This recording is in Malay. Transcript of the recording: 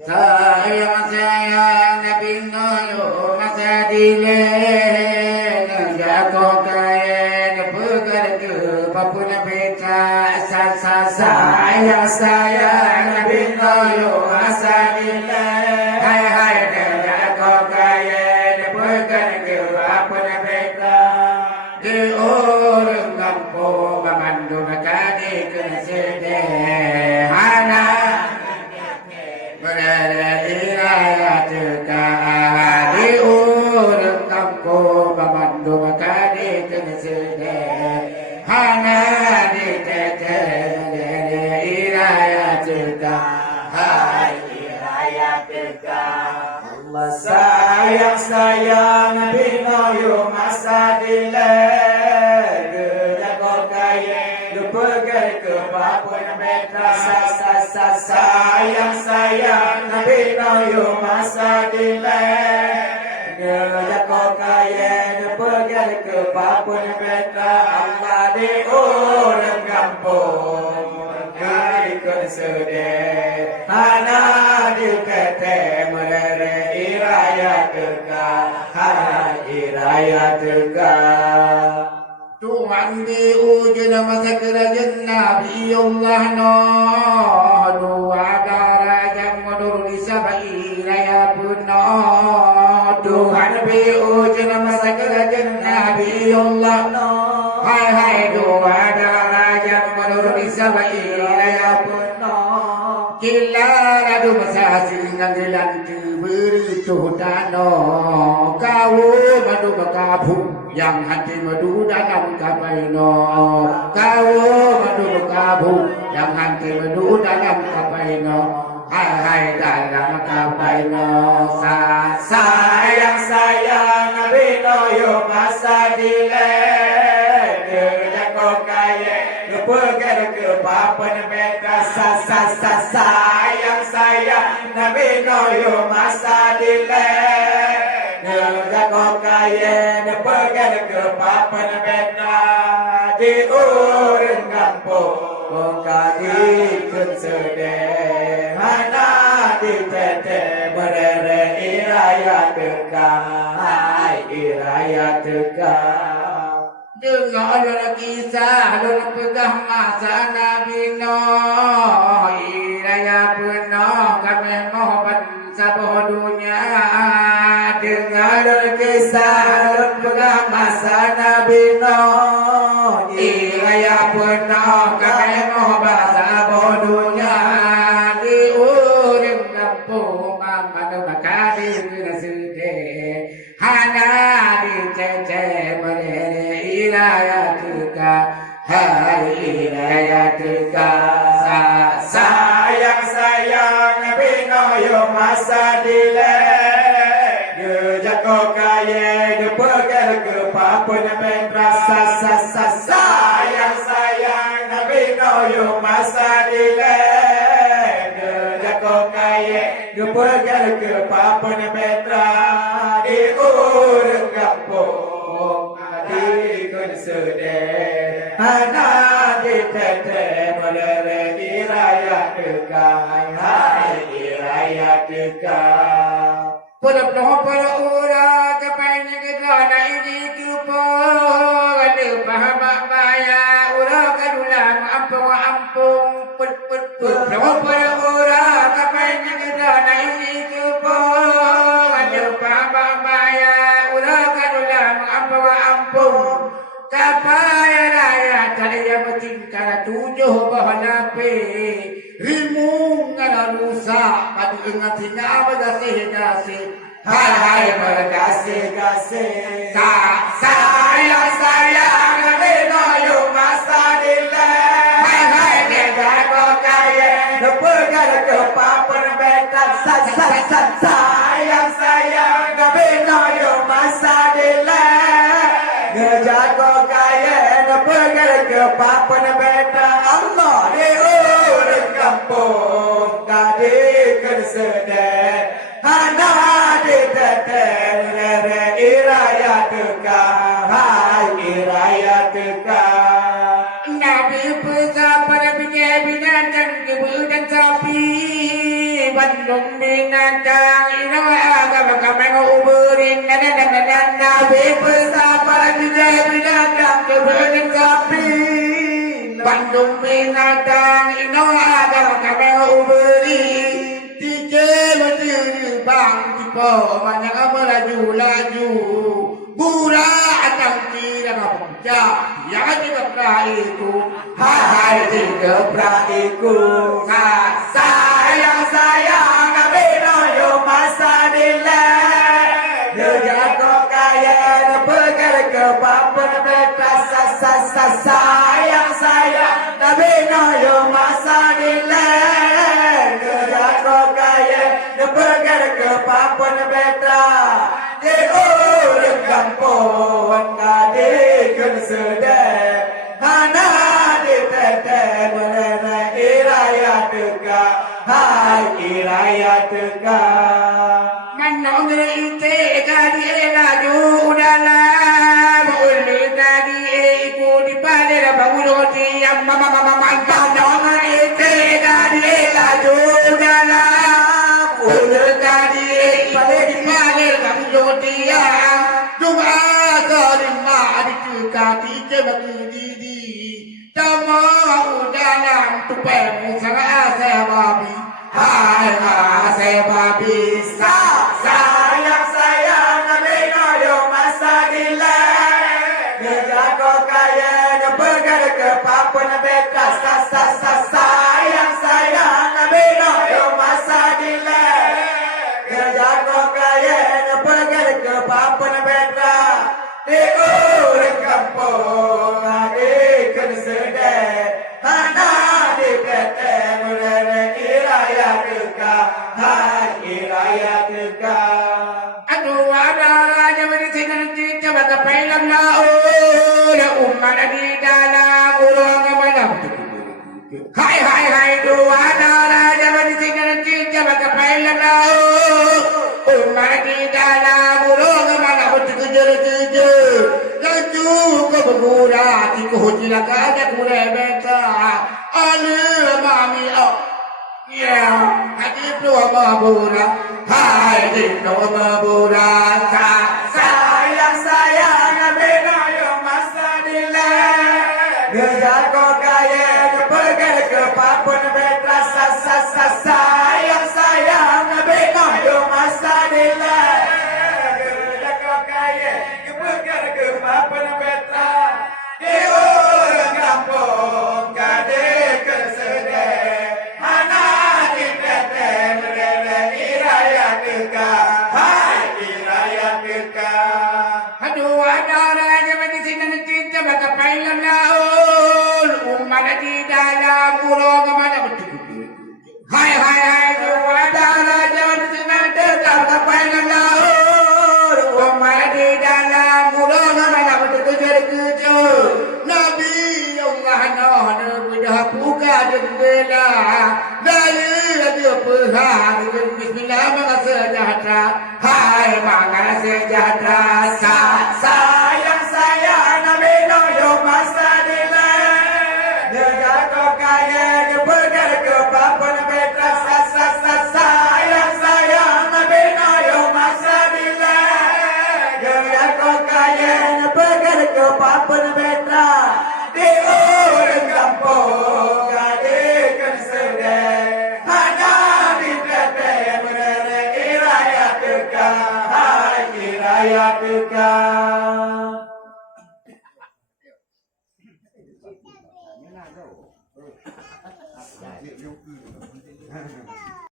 sayang Nabi Nuh masa dileng jago kaya pegar ke papuna beta sayang Nabi Nuh masa dileng hai jago kaya pegar ke papuna beta di orang kampung memandu makani kena sedih hana berada di urang kampung memandu makani kena sedih hana di teteh iraya cerita hai iraya cerita Allah sayang Nabi Nuh masa dileng jago kaya pegar ke papun beta sayang Nabi Nuh masa dileng jago kaya pegar ke papun beta Allah di orang kampung kali sedih hana di kete merere iraya teka iraya teka Tuhan diuji masa kerajaan Nabi Allah Nuh dua raja mundur di sabai raya pun Tuhan diuji masa kerajaan Nabi Allah Nuh hai dua raja mundur di sabai raya pun Kila radu masa singang gelanti berituh dano kau madu bakapu yang hati madu dalam kapaino kau madu bakapu yang hati madu dalam kapaino hai dalam kapaino sayang Nabi Nuh masa dileng jago kaya pegar ke papan beta sayang Nabi Nuh masa dileng jago kaya pegar ke papan beta di urang kampung kali sedih hana di teteh berere iraya dekah iraya dekah dengar kisah dalam pegah masa Nabi Nuh iraya penuh kami mohon saboh dunia dengar kisah dalam pegah masa Nabi Nuh iraya penuh kami mohon saboh dunia di urang kampung mamadu makadi kena sedih hana di cece merere irayatuka hai irayatuka sayang Nabi Nuh masa dileng jago kaya pegar ke papun beta sayang Nabi Nuh masa dileng jago kaya pegar ke papun beta di urang kampung sedih hana di teteh merere iraya dekah hai iraya dekah pada orang kepainnya kegana ini kupo ada pahamak maya orang kadulan ampung pada orang kepainnya kegana ini kupo ada pahamak maya orang kadulan ampung kapaya raya taliya matingkara tujuh bahanape rimung ngana rusa padu ingatin abagasih hai bergasih sayang Nabi Nuh masa dileng hai jago kaya pegar ke papan beta sayang Nabi Nuh masa dileng jago kaya pegar ke papan beta Allah di urang kampung kadi sedih hana di teteh merere iraya dekah hai iraya dekah Nabi pesan para binatang kebun dan sapi Bandung binatang inawaga makamang uburin na nabi Bersama juga binatang kebening kopi. Bandung binatang inawaga makamang uburin tiga berdiri bang tipe banyak melaju-laju burak atang kira ngapecah yang dikeprak itu Hai dikeprak iku. Sayang Nabi Noyo masa dilai. Dia kok kaya pegar ke papan beta sayang Nabi Noyo masa dilai. Dia kok kaya pegar ke papan beta. Di orang kampung kade kun sedek. Hana di tete merana iraya teka. Hai iraya teka. Manong ite kadi laju udala uli kadi iku di paler bangulo tiang mama manong ite kadi laju udala uli kadi paler di paler bangulo tiang doa terima di kaki kebudi tama udala tupemu sangat sebabi Hai sebabi sayang Nabi Noyo masa dilai. Dia kok kaya pegar ke papan beta sayang Nabi Noyo masa dilai. Dia kok kaya pegar ke papan beta. Di orang kampung ikan sedek. Hana di tete merana iraya teka. Hai iraya teka. Aduh ada aja berisikan cinta baka pelang laul umman di dalam urang malam hai dua ada aja berisikan cinta baka pelang laul umman di dalam urang malam kejar laju ke bergura tiku cilaka ada kurebeka ale mami oh ya hadip dua mabura hai hadip dua mabura Sayang Nabi Noyo masa dilai. Dia kok kaya pegar ke papan beta sayang Nabi Noyo masa dilai. Dia kok kaya pegar ke papan beta. Di orang kampung kade kesedek. Hana di tete merana iraya teka. Hai iraya teka. aduh ada aja berisikan cinta baka pelang laul umman di dalam urang malam hai dua ada aja berisikan cinta baka pelang laul umman di dalam urang malam kejar Nabi Allah nah budak buka jendela dari dia perhar bismillah maka sejahtera hai maka sejahtera Sayang Nabi Noyo masa dilai. Dia kok kaya pegar ke papan beta sayang Nabi Noyo masa dilai. Dia kok kaya pegar ke papan beta. Di orang kampung kade kan sedek. Hana di tete merana iraya teka. Hai iraya teka.